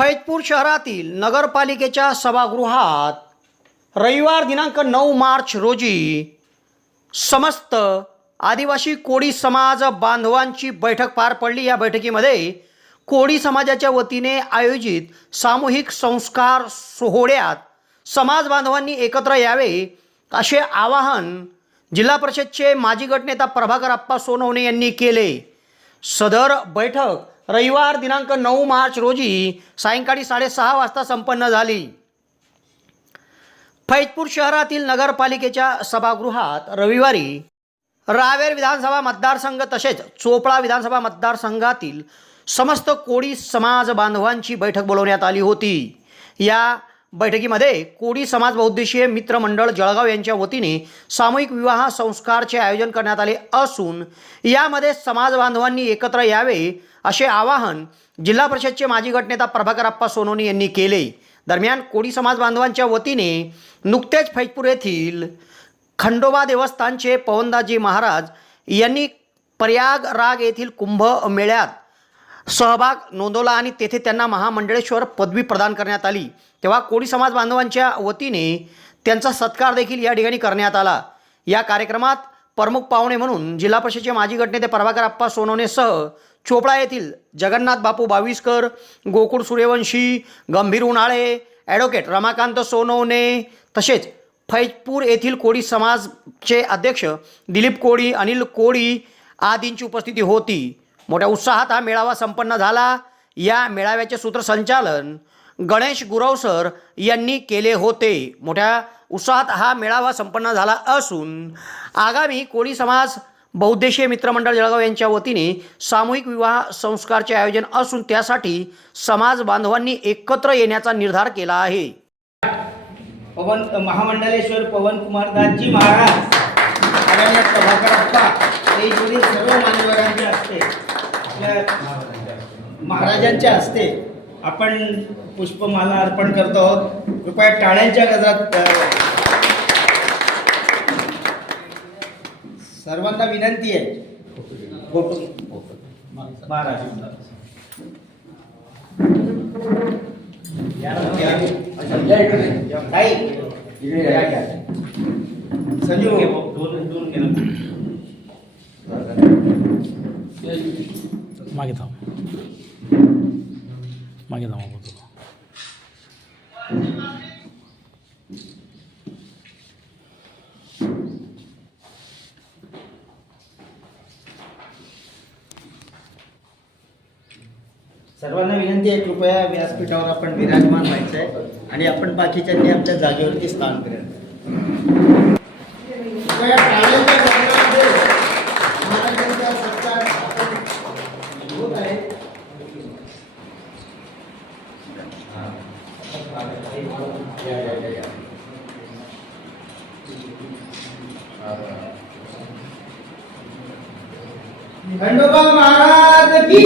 फैजपूर शहरातील नगरपालिकेच्या सभागृहात रविवार दिनांक नऊ मार्च रोजी समस्त आदिवासी कोळी समाज बांधवांची बैठक पार पडली. या बैठकीमध्ये कोळी समाजाच्या वतीने आयोजित सामूहिक संस्कार सोहळ्यात समाज बांधवांनी एकत्र यावे असे आवाहन जिल्हा परिषदचे माजी गटनेता प्रभाकर आप्पा सोनवणे यांनी केले. सदर बैठक रविवार दिनांक नऊ मार्च रोजी सायंकाळी साडेसहा वाजता संपन्न झाली. फैजपूर शहरातील नगरपालिकेच्या सभागृहात रविवारी रावेर विधानसभा मतदारसंघ तसेच चोपळा विधानसभा मतदारसंघातील समस्त कोळी समाज बांधवांची बैठक बोलवण्यात आली होती. या बैठकीमध्ये कोडी समाज बहुद्देशीय मित्रमंडळ जळगाव यांच्या वतीने सामूहिक विवाह संस्कारचे आयोजन करण्यात आले असून यामध्ये समाज बांधवांनी एकत्र यावे असे आवाहन जिल्हा परिषदचे माजी गटनेता प्रभाकरप्पा सोनोनी यांनी केले. दरम्यान कोडी समाज बांधवांच्या वतीने नुकतेच फैजपूर येथील खंडोबा देवस्थानचे पवनदाजी महाराज यांनी प्रयागराग येथील कुंभ मेळ्यात सहभाग नोंदवला आणि तेथे त्यांना महामंडळेश्वर पदवी प्रदान करण्यात आली. तेव्हा कोळी समाज बांधवांच्या वतीने त्यांचा सत्कार देखील या ठिकाणी करण्यात आला. या कार्यक्रमात प्रमुख पाहुणे म्हणून जिल्हा परिषदेचे माजी गटनेते प्रभाकर आप्पा सोनवणेसह चोपडा येथील जगन्नाथ बापू बाविस्कर गोकुळ सूर्यवंशी गंभीर उन्हाळे ॲडव्होकेट रमाकांत सोनवणे तसेच फैजपूर येथील कोळी समाजचे अध्यक्ष दिलीप कोळी अनिल कोळी आदींची उपस्थिती होती. मोठ्या उत्साहात हा मेळावा संपन्न झाला. या मेळाव्याचे सूत्रसंचालन गणेश गुरवसर यांनी केले होते. मोठ्या उत्साहात हा मेळावा संपन्न झाला असून आगामी कोळी समाज बहुद्देशीय मित्रमंडळ जळगाव यांच्या वतीने सामूहिक विवाह संस्कारचे आयोजन असून त्यासाठी समाज बांधवांनी एकत्र येण्याचा निर्धार केला आहे. पवन महामंडलेश्वर पवन कुमार दासजी महाराज सर्व मान्यवरांच्या महाराजांच्या हस्ते आपण पुष्पमाला अर्पण करतो आहोत. कृपया टाळ्यांच्या गजरात सर्वांना विनंती आहे. महाराज ताई, संजू दोन दोन घे मागे थांब. मागे थांब तुला सर्वांना विनंती आहे कृपया व्यासपीठावर आपण विराजमान व्हायचं आहे आणि आपण बाकीच्यांनी आपल्या जागेवरती स्थान करायचं आपण होत आहे. या, या, या, या. खंडोबा महाराज की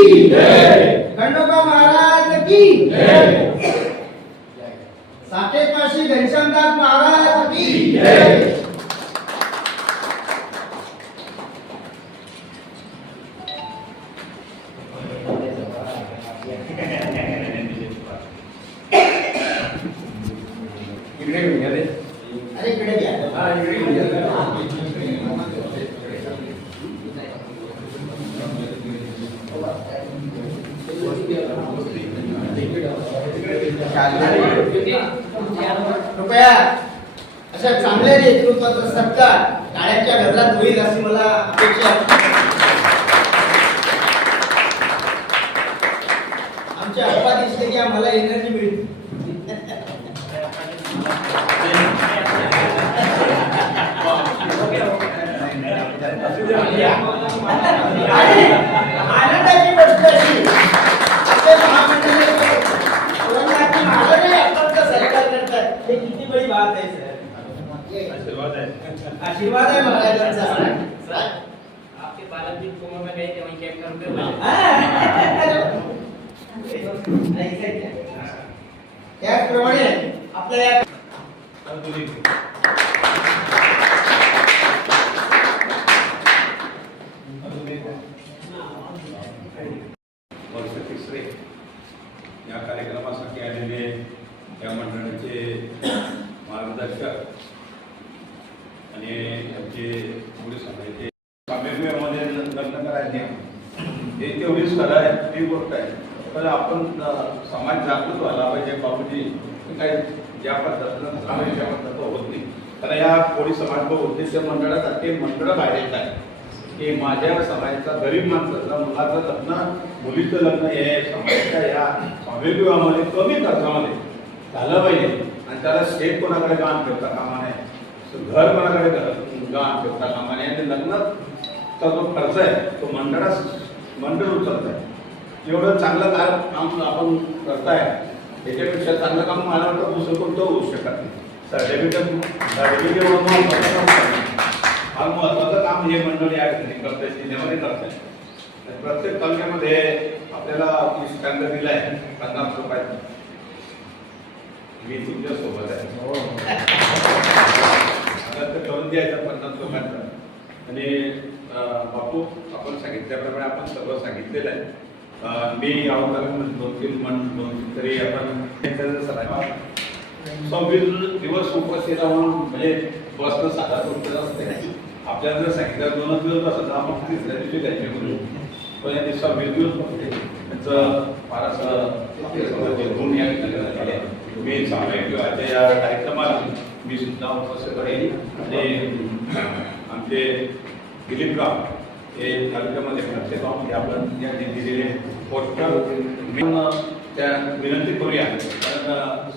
खंडोबा महाराज की साकेतपाशी घनश्यामदास महाराज की कृपया अशा चांगल्या नेतृत्वाचा सत्कार टाळ्यांच्या घरात होईल अशी मला अपेक्षा आमच्या अप्पा दिसले की आम्हाला एनर्जी मिळते आणि आनंदाची गोष्ट अशी महामंडळ करतात. हे किती बडी बात आहे सर? आशीर्वाद आहे. महाराजांचा. आपके बालक भी कुंभ में गए थे वहीं कैंप कर रुपये त्याचप्रमाणे आपल्या वर्ष तिसरे या कार्यक्रमासाठी आलेले या मंडळाचे मार्गदर्शक आणि यांचे पुढे सांगायचे सामेमध्ये लग्न करायचे. हे तेवढीच खरं आहे ती गोष्ट आहे. पण आपण समाज जागृत व्हायला पाहिजे बाबूजी. काही ज्या पद्धतीनं समाज त्या पद्धतीनं होत नाही. कारण या कोळी समाज उद्देश ते मंडळ बाहेर येत आहे की माझ्या समाजाचा गरीब माणसाचा मुलाचं लग्न मुलीचं लग्न हे समाजाच्या या स्वाभिविवाहामध्ये कमी खर्चामध्ये झालं पाहिजे. आणि त्याला स्टेट कोणाकडे गाण ठेवता कामा नये. घर कोणाकडे काम गाण ठेवता कामा नये. आणि लग्नाचा जो खर्च आहे तो मंडळास मंडळ उचलत आहे. एवढं चांगलं काय काम आपण करताय त्याच्यापेक्षा चांगलं काम मला वाटतं दुसरं कोणतं होऊ शकत नाही. सर्टिफिकेट सर्टिफिकेट फार महत्वाचं काम हे मंडळ या ठिकाणी करते जिल्ह्यामध्ये करते प्रत्येक तालुक्यामध्ये आपल्याला इष्टांक दिलाय पन्नास रुपयाचा मी तुमच्यासोबत आहे. आता ते करून द्यायचं पन्नास रुपयाचं. आणि बापू आपण सांगितल्याप्रमाणे आपण सर्व सांगितलेलं आहे. मी यावर दोन तीन मन दोन तीन तरी आपण सव्वीस दिवस उपस्थित राहून म्हणजे बसनं साधा गोष्ट असते आपल्याला जर सांगितलं दोनच दिवस असं तर आपण तिसऱ्या दिवशी जायचे करू पण या दिवसा वीस दिवस बसते त्यांचं फारच गुण या ठिकाणी झालेले आहे. मी सामायिक विवाहाच्या या कार्यक्रमाला मी सुद्धा उपस्थित राहील. आणि आमचे दिलीप राव हे तालुक्यामध्ये प्रत्येक गाव हे आपण या दिलेले पोस्टर. त्या विनंती करूया. कारण